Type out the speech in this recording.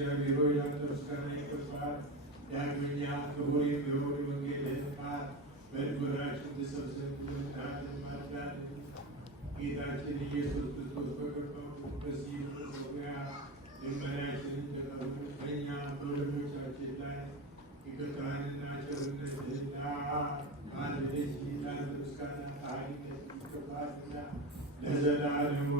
እግዚአብሔር ሆይ አንተ ምስጋና ይገባል። ዳግመኛ ክቡር የሚሆን ወንጌልህን ቃል በልቦናችን ትሰብስብልን ቃልን ማዳን ጌታችን ኢየሱስ ክርስቶስ በገባው በዚህ መሰዊያ ልመናችንን ተቀበል። በእኛ በወገኖቻችን ላይ ይቅርታህንና ቸርነትህንና አንድ ልጅ ጌታን ምስጋና ኃይል ይገባልና ለዘላለሙ